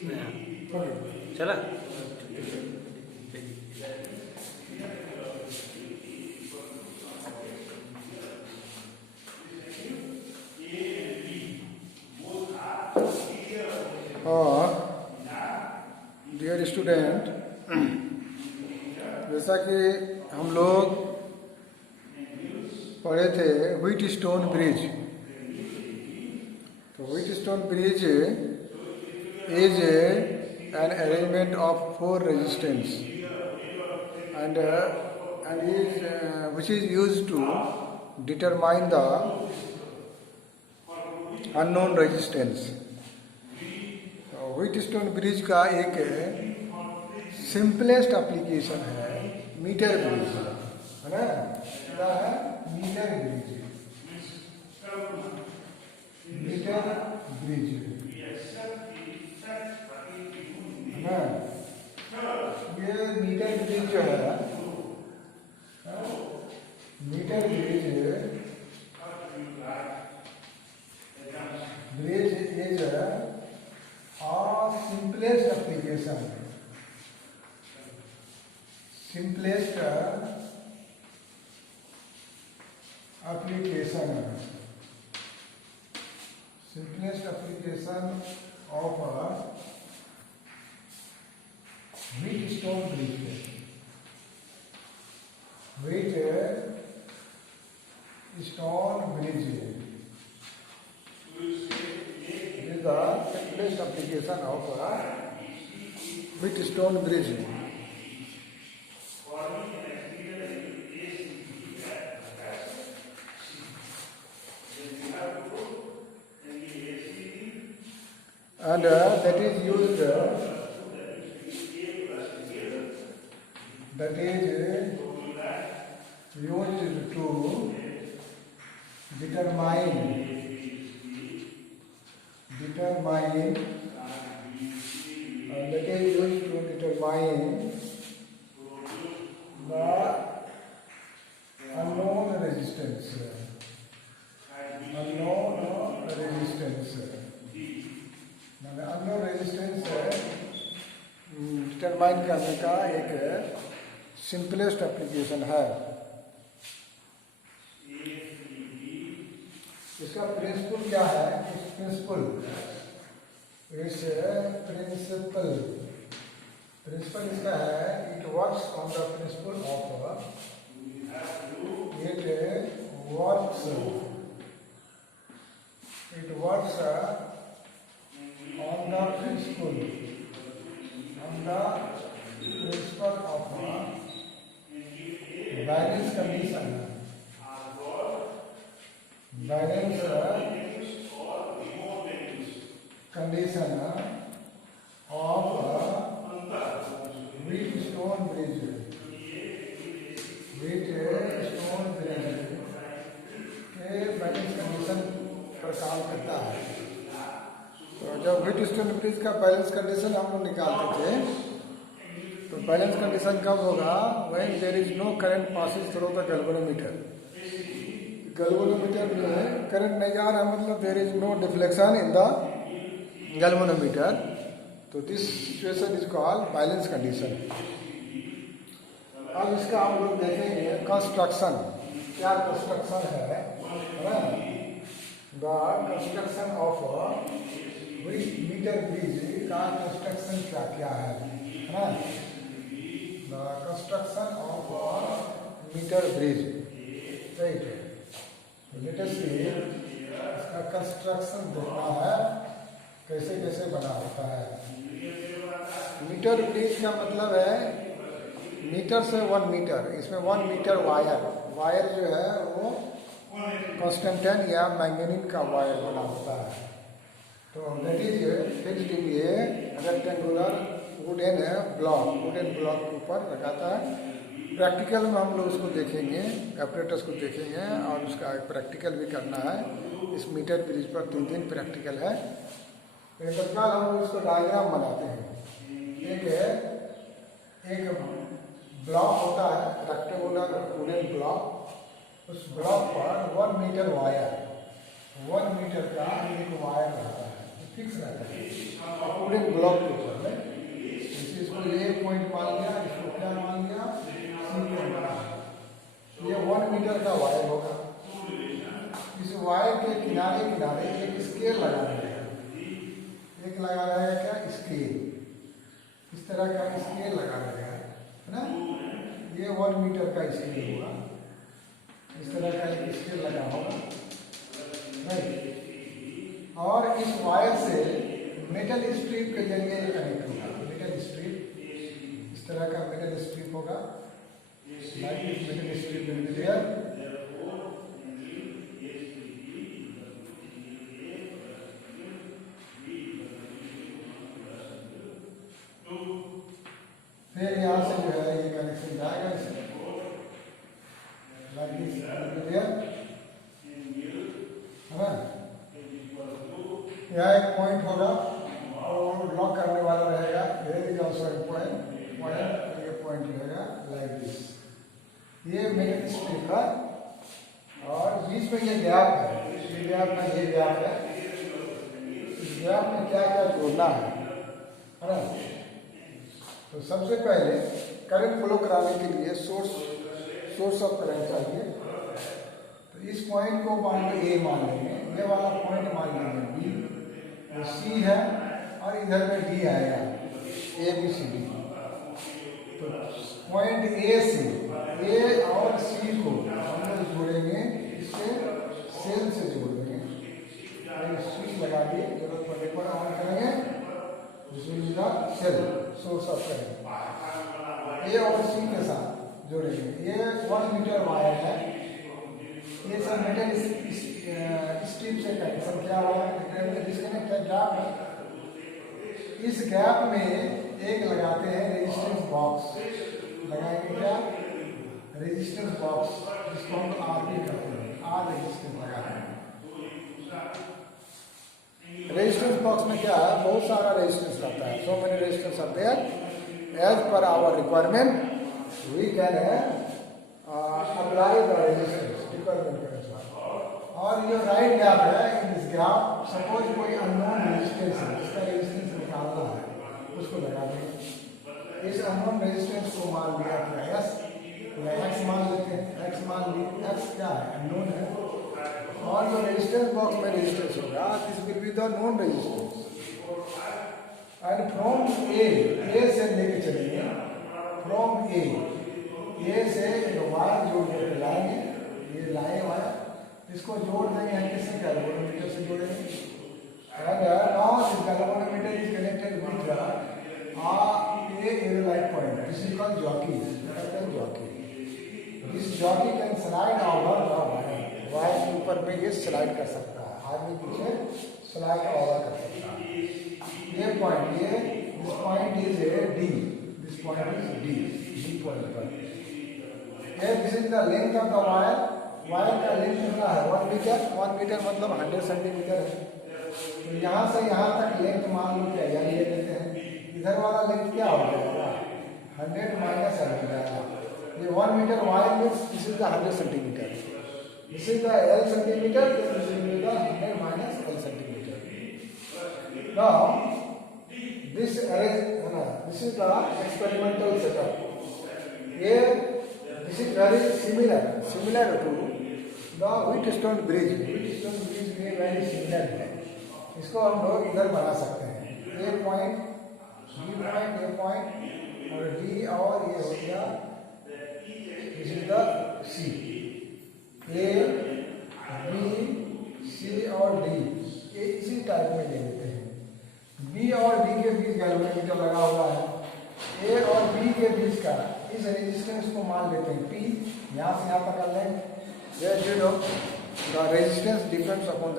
चला। Dear student, जैसा कि हम लोग पढ़े थे व्हीट स्टोन ब्रिज। तो wheat stone bridge is an arrangement of four resistance and which is used to determine the unknown resistance. Wheat stone bridge का एक सिंपलेस्ट एप्लीकेशन है मीटर ब्रिज, है ना? क्या है? Metre bridge. मीटर ब्रिज है। ये मीटर ब्रिज जो है, metre bridge is simplest application, simplest application of Wheatstone bridge. Wheatstone bridge is the simplest application of Wheatstone bridge. And that is used to determine the unknown resistance, determine करने का एक simplest application है। इसका principal क्या है? Principle इसका है, it works on the principle of on the principle of balance condition, of Wheatstone bridge. के बैलेंस कंडीशन पर काम करता है। तो जब व्हीट स्टोन ब्रिज का बैलेंस कंडीशन हम लोग निकालते थे, तो बैलेंस कंडीशन कब होगा? When there is no current passes through the galvanometer. Galvanometer में करंट नहीं जा रहा, मतलब there is no deflection in the galvanometer. तो this situation is called balance condition. अब इसका हम लोग देखेंगे कंस्ट्रक्शन। क्या कंस्ट्रक्शन है ना? The construction of metre bridge का कंस्ट्रक्शन क्या क्या है ना? The construction of metre bridge, right? Let us see, इसका कंस्ट्रक्शन देखना है कैसे कैसे बना होता है। मीटर ब्रिज का मतलब है मीटर से 1 मीटर। इसमें 1 मीटर वायर जो है वो कॉन्स्टेंटाइन या मैंगनीज का वायर बना होता है। तो that is fixed in A rectangular wooden block के ऊपर लगाता है। प्रैक्टिकल में हम लोग उसको देखेंगे, ऑपरेटर्स को देखेंगे और उसका प्रैक्टिकल भी करना है। इस मीटर ब्रिज पर 3 दिन प्रैक्टिकल है। तत्काल हम लोग इसको डायग्राम बनाते हैं। एक ब्लॉक होता है, रेक्टेंगुलर वुडन ब्लॉक। उस ब्लॉक पर 1 मीटर वायर, 1 मीटर का एक वायर रहता है, फिक्स रहता है। पूरे ब्लॉक के ऊपर में। इसको ये पॉइंट मान लिया, इसको क्या मान लिया, सी पॉइंट मान लिया। ये 1 मीटर का वायर होगा। इस वायर के किनारे किनारे एक स्केल लगा रहेगा, एक लगा रहेगा क्या, स्केल, इस तरह का स्केल लगा रहेगा, है ना। ये 1 मीटर का स्केल होगा, इस तरह का एक स्केल लगा होगा, राइट। और इस वायर से मेटल स्ट्रिप के जरिए कनेक्ट होगा, मेटल स्ट्रिप, इस तरह का मेटल स्ट्रिप होगा, metal strip will be there. फिर यहाँ से जो है ये कनेक्शन जाएगा इसमें, यहाँ एक पॉइंट होगा और लॉक करने वाला रहेगा, ये पॉइंट रहेगा लाइक दिस, ये मेटल स्ट्रिप का। और बीच में ये गैप है, ये गैप में ये गैप है, इस गैप में क्या क्या जोड़ना है ना। तो सबसे पहले करंट फ्लो कराने के लिए सोर्स ऑफ करंट चाहिए। तो इस पॉइंट को मान लो ए मान लेंगे, ये वाला पॉइंट मान लेंगे बी, ये सी है, और इधर में डी आएगा, ए बी सी डी। तो पॉइंट ए से ए और सी को हम लोग जोड़ेंगे, इससे सेल से जोड़ देंगे, स्विच लगा दिए, जरूरत पड़ने पर ऑन करेंगे, सेल सोर्स ऑफ करंट ए और सी के साथ जोड़ेंगे। ये 1 मीटर वायर है, ये सब मेटल स्ट्रिप से कनेक्शन क्या हुआ, डिस्कनेक्ट है, गैप है। इस गैप में एक लगाते हैं रेजिस्टेंस बॉक्स, लगाएंगे क्या, रेजिस्टेंस बॉक्स, जिसको हम आर भी कहते हैं, आर रेजिस्टेंस लगाते हैं। रेजिस्टेंस बॉक्स में क्या है, बहुत सारा रेजिस्टेंस रहता है, so many resistance are there, as per our requirement we can apply the resistance requirement के अनुसार। और ये राइट गैप है, इन दिस गैप सपोज कोई अननोन रेजिस्टेंस है, इसका रेजिस्टेंस निकालना है, उसको लगा देंगे। इस अननोन रेजिस्टेंस को मान लिया क्या, एस, एक्स मान लेते हैं, एक्स मान ली, एक्स क्या है, अननोन है। और जो रेजिस्टेंस बॉक्स में रेजिस्टेंस होगा, this will be the known resistance. And from A से लेके चलेंगे, फ्रॉम ए से एक वायर जोड़ के लाएंगे, ये लाए वायर, इसको जोड़ देंगे हम किससे, गैल्वेनोमीटर से जोड़ेंगे। Now this galvanometer is connected with the air-like point. This is called jockey. This jockey can slide over the wire. Wire के ऊपर में ये स्लाइड कर सकता है, आगे पीछे स्लाइड ओवर कर सकता है। ये पॉइंट, ये this point is A D, this point is D, D point पर। ये this is the length of the wire, wire का लेंथ कितना है, 1 मीटर, 1 मीटर मतलब 100 सेंटीमीटर है। तो यहाँ से यहाँ तक लेंथ मान लो क्या, यहाँ ले लेते हैं, इधर वाला लेंथ क्या हो जाएगा, 100 माइनस हो जाएगा। ये 1 metre wire means this is the 100 centimetre, this is the L centimetre, this is the 100 minus L centimetre. Now this is the experimental setup. ये this is very similar to the Wheatstone bridge. Wheatstone bridge में very similar है, इसको हम लोग इधर बना सकते हैं। A point, B point, A point और डी, और ये हो गया this is the C, A B C और डी, ये इसी टाइप में ले लेते हैं। बी और डी के बीच गैल्वेनोमीटर लगा हुआ है, ए और बी के बीच का इस रेजिस्टेंस को मान लेते हैं पी, यहाँ से यहाँ तक का length, the resistance depends upon the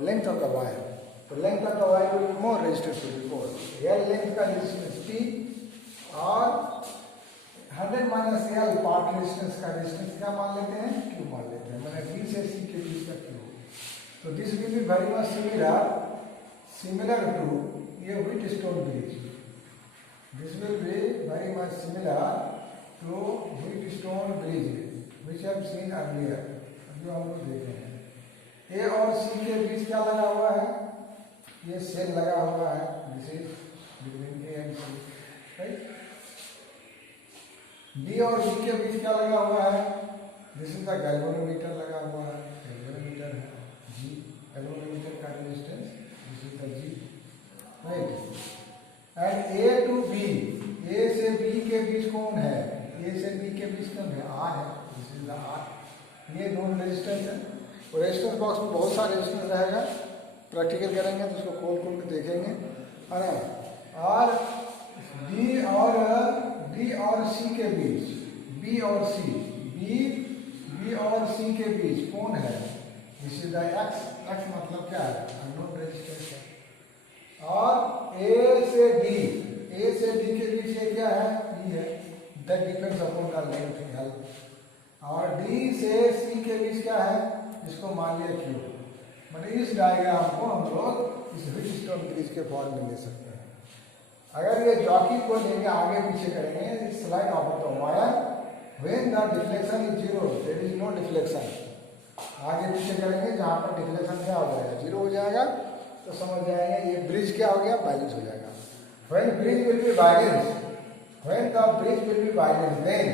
length of the wire. तो length of the wire will be more, resistance will be more. L length का resistance P और 100 माइनस L पार्ट रेजिस्टेंस का रेजिस्टेंस क्या मान लेते हैं, Q मान लेते हैं, मैंने B से C के बीच का Q। तो this will be very much similar to ये Wheatstone bridge. This will be very much similar to Wheatstone bridge which have seen earlier, जो हम लोग देखे हैं। ए और सी के बीच क्या लगा हुआ है, ये सेल लगा हुआ है, this is between A and C, right. B और सी के बीच क्या लगा हुआ है, दिस इज द गैल्वेनोमीटर लगा हुआ है, गैल्वेनोमीटर है जी, गैल्वेनोमीटर का resistance this is the G, right. And A to B, A से बी के बीच कौन है, ए से बी के बीच कौन है, आर है, दिस इज द आर। ये नोन रेजिस्टेंस है। और रेजिस्टेंस बॉक्स में बहुत सारे रेजिस्टेंस रहेगा, प्रैक्टिकल करेंगे तो उसको खोल खोल के देखेंगे, है ना। और बी और सी के बीच, बी और सी, बी और सी के बीच कौन है, this is the x, x मतलब क्या है, अननोन रेजिस्टेंस है। और ए से डी के बीच ये क्या है, ई है, that depends upon the length L. और डी से सी के बीच क्या है, इसको मान लिया क्यू। मतलब इस डायग्राम को हम लोग इस व्हीटस्टोन ब्रिज के फॉर्म में ले सकते हैं। अगर ये जॉकी को लेके आगे पीछे करेंगे, slide of the wire, when the deflection is zero, there is no deflection. आगे पीछे करेंगे जहां पर डिफ्लेक्शन क्या हो जाएगा, जीरो हो जाएगा, तो समझ जाएंगे ये ब्रिज क्या हो गया, बैलेंस हो जाएगा। When bridge will be balance, when the bridge will be balance, then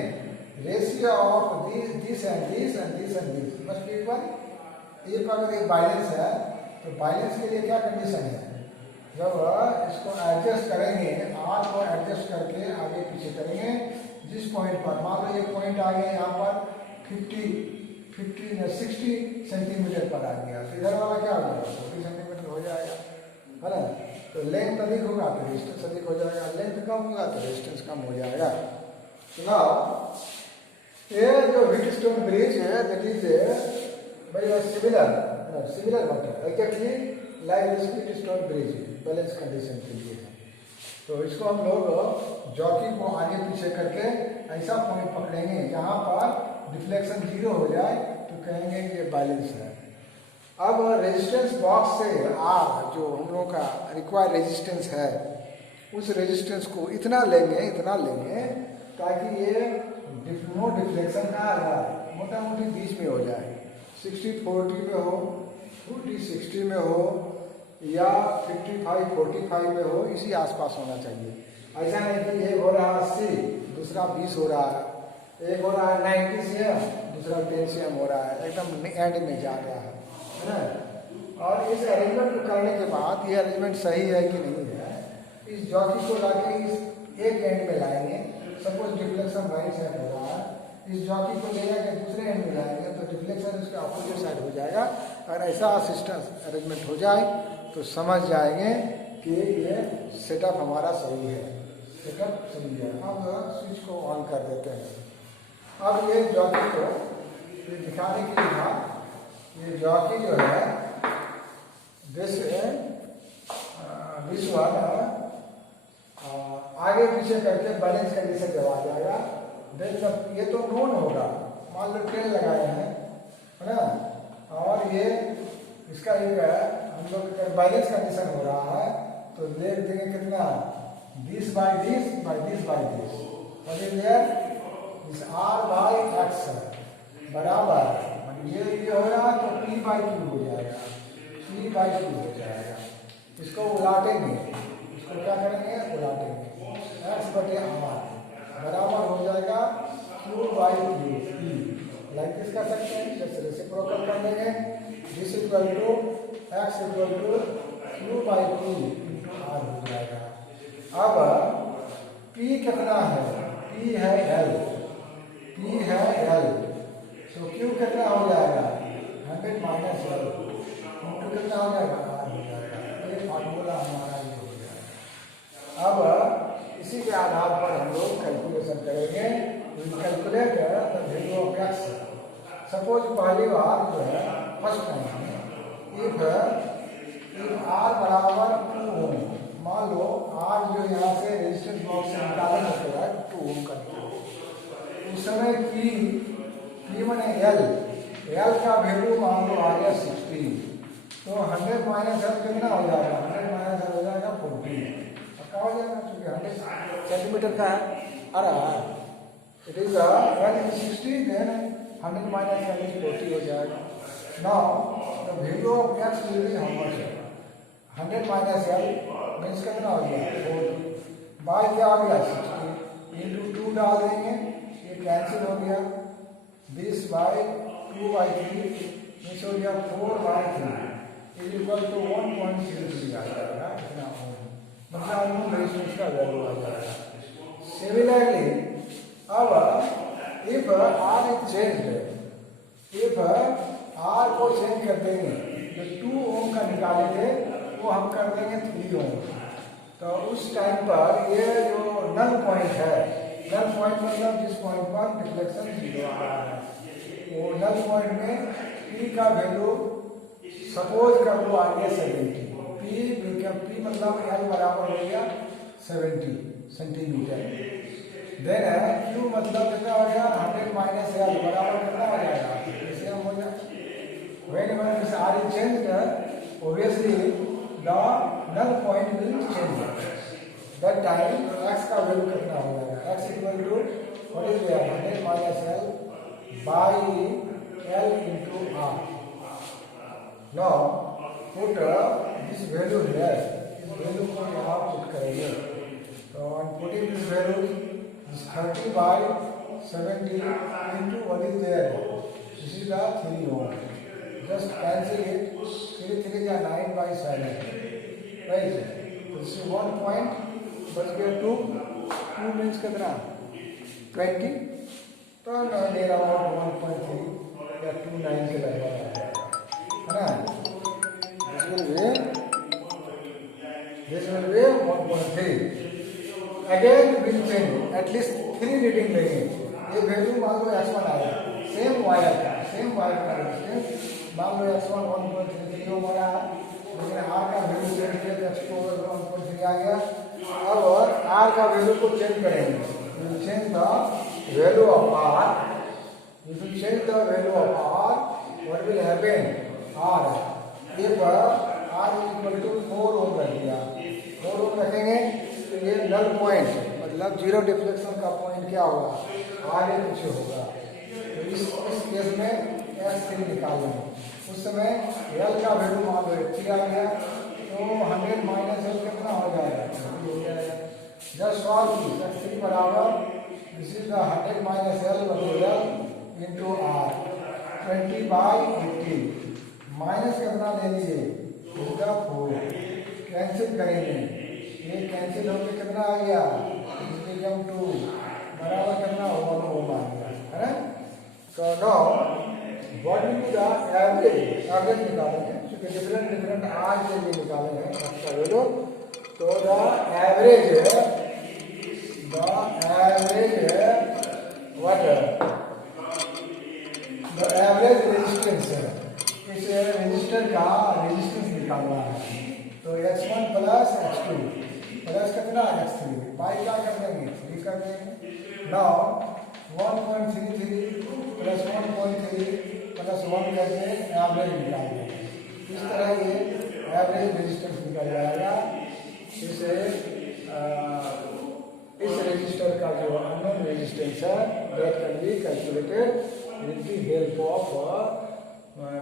ratio of this and this and this and this must be equal. एक अगर ये बैलेंस है तो बैलेंस के लिए क्या कंडीशन है, जब इसको एडजस्ट करेंगे, आर को एडजस्ट करके आगे पीछे करेंगे, जिस पॉइंट पर मान लो ये पॉइंट आ गया यहाँ पर 60 सेंटीमीटर पर आ गया, तो इधर वाला क्या हो जाएगा, 40 सेंटीमीटर हो जाएगा, है ना। तो लेंथ अधिक होगा तो रेजिस्टेंस अधिक हो जाएगा, लेंथ कम होगा तो रेजिस्टेंस कम हो जाएगा। तो ये जो व्हीटस्टोन ब्रिज है, that is very similar matter exactly like this Wheatstone bridge, balance condition के लिए है। तो इसको हम लोग जॉकी को आगे पीछे करके ऐसा पॉइंट पकड़ेंगे जहां पर डिफ्लेक्शन जीरो हो जाए, तो कहेंगे कि ये बैलेंस है। अब रेजिस्टेंस बॉक्स से आर जो हम लोगों का रिक्वायर्ड रेजिस्टेंस है, उस रेजिस्टेंस को इतना लेंगे ताकि ये नो डिफ्लेक्शन का आ जाए, मोटा मोटी बीच में हो जाए, 60-40 में हो, 40-60 में हो, या 55-45 में हो, इसी आसपास होना चाहिए। ऐसा नहीं कि एक हो रहा 80, दूसरा 20 हो रहा है, एक हो रहा है 90 CM, दूसरा 10 CM हो रहा है, एकदम एंड में जा रहा है ना। और इस अरेंजमेंट को करने के बाद ये अरेंजमेंट सही है कि नहीं है, इस जॉकी को लाके इस एक एंड में लाएंगे, सपोज डिफ्लेक्शन राइट साइड हो रहा है, इस जॉकी को ले जाके दूसरे एंड में लाएंगे तो डिफ्लेक्शन उसके अपोजिट साइड हो जाएगा। अगर ऐसा सिस्टम अरेंजमेंट हो जाए तो समझ जाएंगे कि ये सेटअप हमारा सही है, सेटअप सही है। अब स्विच को ऑन कर देते हैं। अब ये जॉकी को ये दिखाने के लिए था, ये जॉकी जो है दिस वन आगे पीछे करके बैलेंस कंडीशन जब आ जाएगा, देन ये तो नोन होगा, मान लो 10 लगाए हैं, है ना। और ये इसका एक हम लोग बैलेंस कंडीशन हो रहा है, तो देख देंगे कितना, this by this by this by this, इस आर बाई एक्स बराबर, ये हो रहा तो P बाई क्यू हो जाएगा, P बाई क्यू हो जाएगा। इसको उलाटेंगे, इसको क्या करेंगे, उलाटेंगे, एक्स बटे आर बराबर हो जाएगा Q by Q, like this कर सकते हैं, जैसे रेसिप्रोकल कर देंगे, this equal to X equal to Q by Q into R हो जाएगा। अब P कितना है, P है L, P है L, तो Q कितना हो जाएगा, 100 माइनस L इंटू कितना हो जाएगा, R हो जाएगा। ये फार्मूला हमारा ये हो जाएगा। अब इसी के आधार पर हम लोग कैलकुलेशन करेंगे, calculate the value of x. Suppose पहली बार जो है फर्स्ट टाइम इफ R बराबर 2 ओम, मान लो R जो यहाँ से रेजिस्टेंस बॉक्स से निकालने होता है 2 ओम करके, उस समय P माने L का वैल्यू मान लो आ गया 60, तो 100 माइनस L कितना हो जाएगा, 100 माइनस L हो जाएगा 40, पक्का हो जाएगा, क्योंकि 100 सेंटीमीटर का है। अरे it is 160, then 100 minus L is 40 हो जाएगा। Now the value of x will be how much, 100 minus L means कितना हो गया 4 बाय क्या आ गया 60 इंटू 2 डाल देंगे, ये कैंसिल हो गया, दिस बाय 2 बाई 3 मीन्स हो गया 4 बाई 3 इज इक्वल टू 1.03 आ जाएगा, इतना मतलब अननोन रेजिस्टेंस का वैल्यू आ जाएगा। सिमिलरली अब if R is changed, if R को चेंज कर देंगे जो 2 ओम का निकालेंगे वो हम कर देंगे 3 ओम, तो उस टाइम पर ये जो नल पॉइंट है, नल पॉइंट मतलब जिस पॉइंट पर डिफ्लेक्शन 0 आ रहा है, वो नल पॉइंट में पी का वैल्यू सपोज कर लो आ गया 70, पी मतलब एल बराबर हो गया 70 सेंटीमीटर, देन क्यू मतलब कितना हो गया 100 माइनस एल बराबर कितना हो जाएगा, इसे हम हो जाए whenever this r is changed, obviously the null point will change. That time x का वैल्यू कितना हो जाएगा, x equal to what is there 100 minus l by l into r. Now put this value here, इस value को यहाँ put करेंगे, तो on putting this value is 30 by 70 into what is there, this is the 3 ohm. Just cancel it, 3 3 is 9 by 7, right? This is 1 point, बच गया 2 means कितना 20, तो near about 1.3 या 29 के लगभग है ना, this will be 1.3, again will change, at least 3 reading लेंगे, ये वैल्यू मान लो x1 आया, सेम वायर का रेजिस्टेंस मान लो x1 1.33 ओम आ रहा है, लेकिन r का वैल्यू चेंज किया तो x2 1.3 आ गया। अब r का वैल्यू को चेंज करेंगे, you change the value of r, if you change the value of r, what will happen, r if r is equal to 4 ओम रख दिया, 4 ओम रखेंगे तो ये नल पॉइंट मतलब जीरो डिफ्लेक्शन का पॉइंट क्या होगा, आगे पीछे होगा, तो इस केस में x3 निकाल लेंगे, उस समय L का वैल्यू मान लो 3 आ गया, तो 100 माइनस L कितना हो जाएगा, हो जाएगा, जस्ट सॉल्व की x3 बराबर this is the 100 minus L L into R 20 by 80 minus कितना ले लिए 4, कैंसिल करेंगे, ये कैंसिल होकर कितना आ गया 2 बराबर कितना होगा 1 ओम आ गया, है ना। So now what will be the average निकालेंगे, क्योंकि डिफरेंट r के लिए निकालेंगे इसका वैल्यू, तो the average what the average resistance है, इस रेजिस्टर का रेजिस्टेंस निकालना है, तो x1 प्लस x2 प्लस कितना x3 बाई क्या कर देंगे 3 कर देंगे, नाउ 1.33 प्लस 1.3 प्लस 1 करके एवरेज निकाल देंगे, इस तरह ये एवरेज रेजिस्टेंस निकल जाएगा। इस रेजिस्टर का जो अननोन रेजिस्टेंस है that can be calculated with the help of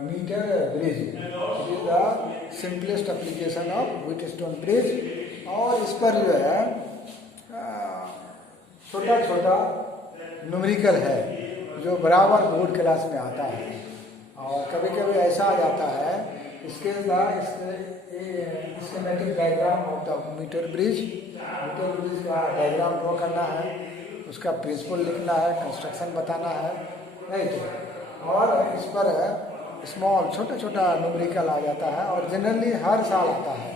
metre bridge, it is the simplest application of Wheatstone bridge, और इस पर जो है छोटा छोटा न्यूमेरिकल है जो बराबर बोर्ड क्लास में आता है, और कभी कभी ऐसा आ जाता है इसके schematic diagram of the metre bridge का डायग्राम ड्रॉ करना है, उसका प्रिंसिपल लिखना है, कंस्ट्रक्शन बताना है, राइट, और इस पर स्मॉल छोटा छोटा न्यूमेरिकल आ जाता है, और जनरली हर साल आता है,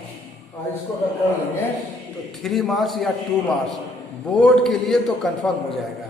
और इसको अगर कर लेंगे तो 3 मार्क्स या 2 मार्क्स बोर्ड के लिए तो कंफर्म हो जाएगा।